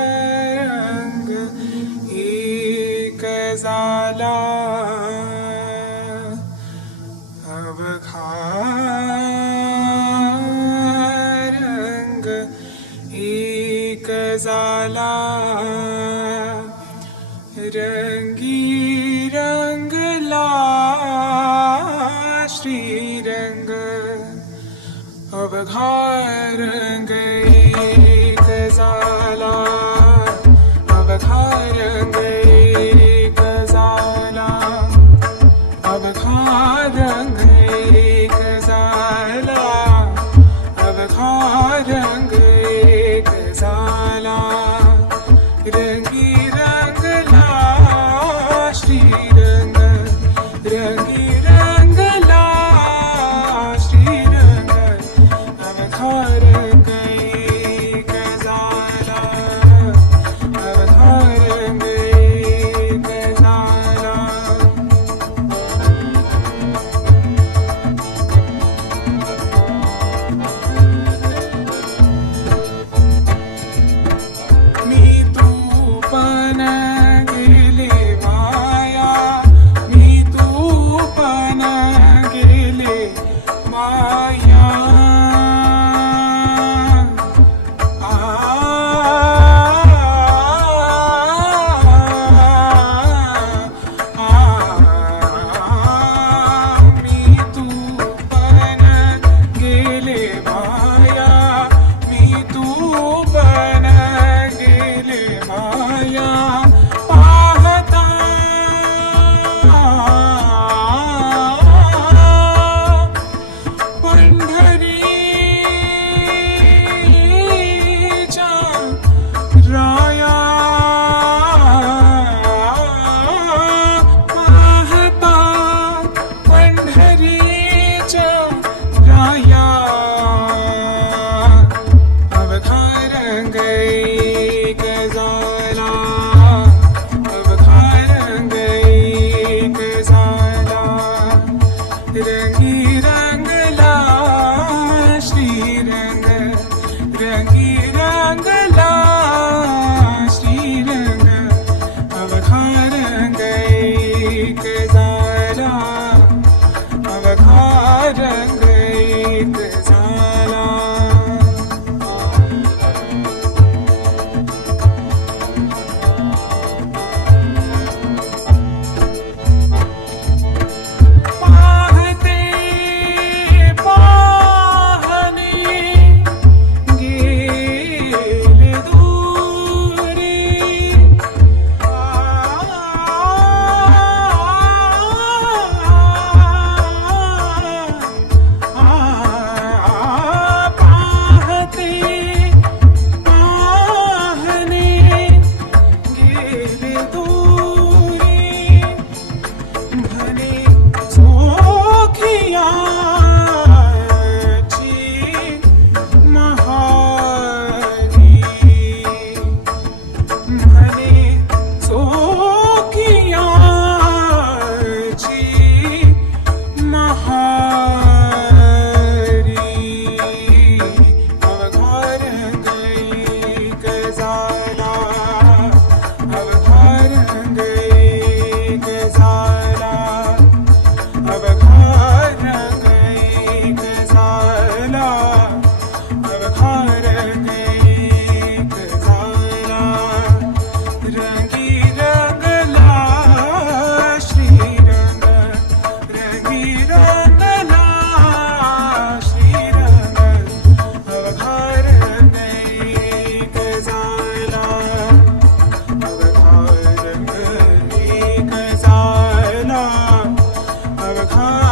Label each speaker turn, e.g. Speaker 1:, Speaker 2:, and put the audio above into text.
Speaker 1: अवघारंग एक झाला अवघारंग एक झाला रंगी रंगला श्रीरंग अवघारंग அவகாதங்கள் के दा time.